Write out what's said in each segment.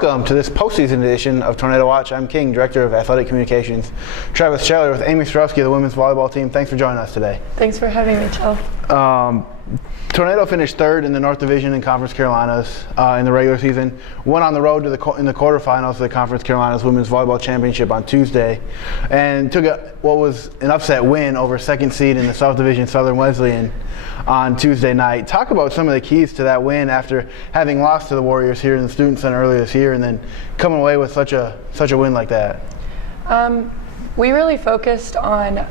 Welcome to this postseason edition of Tornado Watch. I'm King, Director of Athletic Communications. Travis Scheller with Amy Serowski of the women's volleyball team. Thanks for joining us today. Thanks for having me, Chell. Tornado finished third in the North Division in Conference Carolinas in the regular season. Went on the road to in the quarterfinals of the Conference Carolinas Women's Volleyball Championship on Tuesday, and took what was an upset win over second seed in the South Division Southern Wesleyan on Tuesday night. Talk about some of the keys to that win after having lost to the Warriors here in the Student Center earlier this year, and then coming away with such a win like that. We really focused on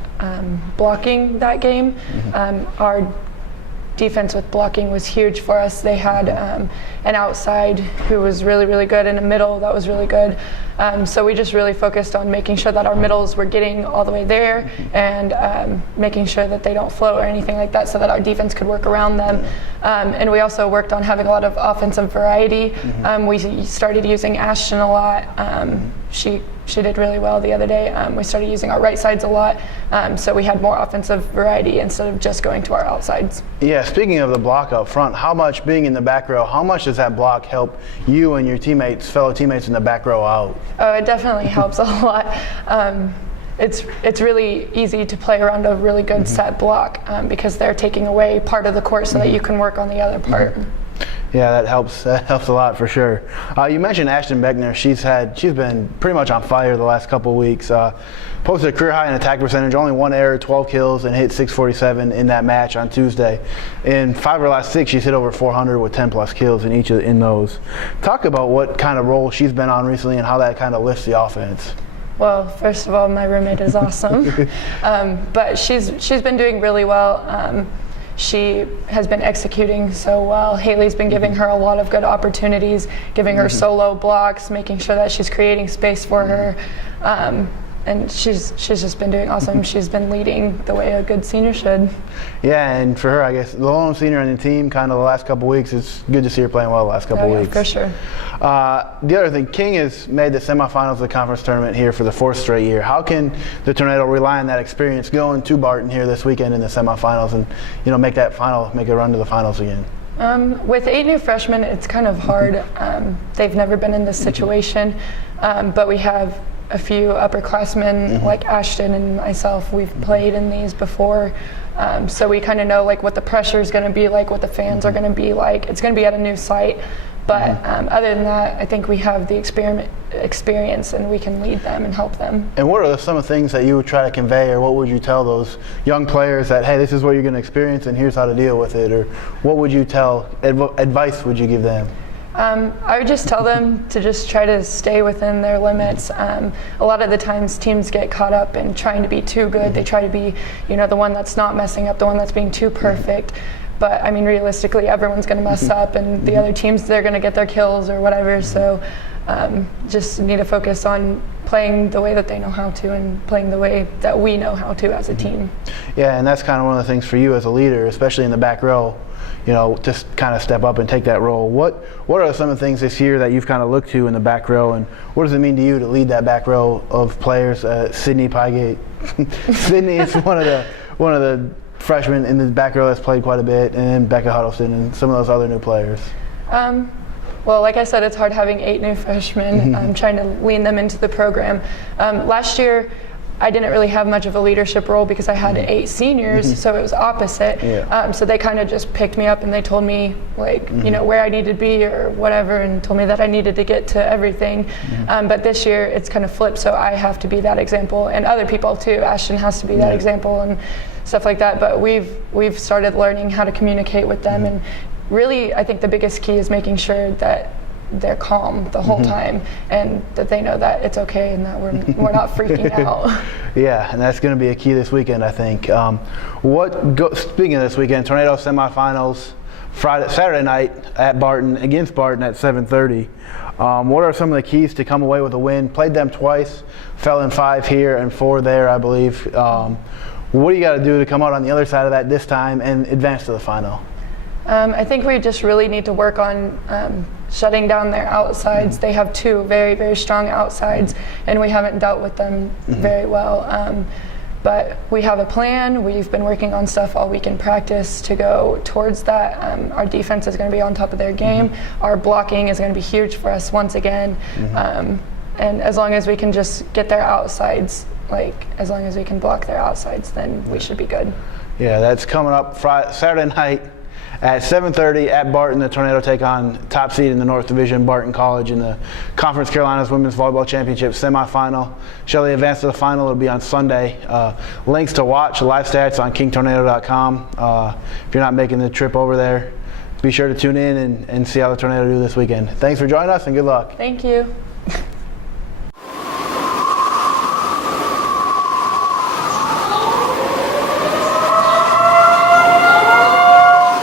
blocking that game. Our defense with blocking was huge for us. They had an outside who was really, really good and a middle that was really good. So we just really focused on making sure that our middles were getting all the way there and making sure that they don't float or anything like that so that our defense could work around them. And we also worked on having a lot of offensive variety. We started using Ashton a lot. She did really well the other day. We started using our right sides a lot, so we had more offensive variety instead of just going to our outsides. Yeah, speaking of the block up front, how much, being in the back row, how much does that block help you and your fellow teammates in the back row out? Oh, it definitely helps a lot. It's really easy to play around a really good set block because they're taking away part of the court so that you can work on the other part. Yeah, that helps a lot for sure. You mentioned Ashton Beckner. She's been pretty much on fire the last couple of weeks. Posted a career high in attack percentage, only one error, 12 kills, and hit 647 in that match on Tuesday. In 5 of her last 6, she's hit over 400 with 10 plus kills in those. Talk about what kind of role she's been on recently and how that kind of lifts the offense. Well, first of all, my roommate is awesome, but she's been doing really well. She has been executing so well. Haley's been giving her a lot of good opportunities, giving her solo blocks, making sure that she's creating space for her. And she's just been doing awesome. She's been leading the way a good senior should. Yeah, and for her, I guess, the lone senior on the team kind of the last couple of weeks, it's good to see her playing well the last couple of weeks. For sure. The other thing, King has made the semifinals of the conference tournament here for the 4th straight year. How can the Tornado rely on that experience going to Barton here this weekend in the semifinals and make a run to the finals again? With 8 new freshmen, it's kind of hard. They've never been in this situation, but we have a few upperclassmen like Ashton and myself. We've played in these before, so we kind of know what the pressure is going to be like, what the fans are going to be like. It's going to be at a new site, but other than that, I think we have the experience and we can lead them and help them. And what are some of the things that you would try to convey, or what would you tell those young players that, hey, this is what you're going to experience and here's how to deal with it? Or what would you advice would you give them? I would just tell them to just try to stay within their limits. A lot of the times teams get caught up in trying to be too good. They try to be, the one that's not messing up, the one that's being too perfect. But I mean, realistically, everyone's going to mess up, and the other teams, they're going to get their kills or whatever. So just need to focus on playing the way that they know how to and playing the way that we know how to as a team. Yeah, and that's kind of one of the things for you as a leader, especially in the back row, just kind of step up and take that role. What are some of the things this year that you've kind of looked to in the back row, and what does it mean to you to lead that back row of players? Sydney Pygate. Sydney is one of the freshmen in the back row that's played quite a bit, and then Becca Huddleston and some of those other new players. Well, like I said, it's hard having 8 new freshmen. I'm trying to lean them into the program. Last year, I didn't really have much of a leadership role because I had 8 seniors, so it was opposite. So they kind of just picked me up and they told me where I needed to be or whatever, and told me that I needed to get to everything. But this year it's kind of flipped, so I have to be that example, and other people too. Ashton has to be that example and stuff like that. But we've started learning how to communicate with them, and really I think the biggest key is making sure that they're calm the whole time and that they know that it's okay and that we're not freaking out. Yeah, and that's going to be a key this weekend, I think. Speaking of this weekend, Tornado semifinals Saturday night at Barton, against Barton at 7:30. What are some of the keys to come away with a win? Played them twice, fell in 5 here and 4 there, I believe. What do you got to do to come out on the other side of that this time and advance to the final? I think we just really need to work on shutting down their outsides. They have 2 very, very strong outsides, and we haven't dealt with them very well. But we have a plan. We've been working on stuff all week in practice to go towards that. Our defense is going to be on top of their game. Our blocking is going to be huge for us once again. And as long as we can just get their outsides, as long as we can block their outsides, then we should be good. Yeah, that's coming up Saturday night at 7:30 at Barton. The Tornado take on top seed in the North Division, Barton College, in the Conference Carolinas Women's Volleyball Championship semifinal. Shall they advance to the final? It'll be on Sunday. Links to watch live stats on kingtornado.com. If you're not making the trip over there, be sure to tune in and see how the Tornado do this weekend. Thanks for joining us, and good luck. Thank you.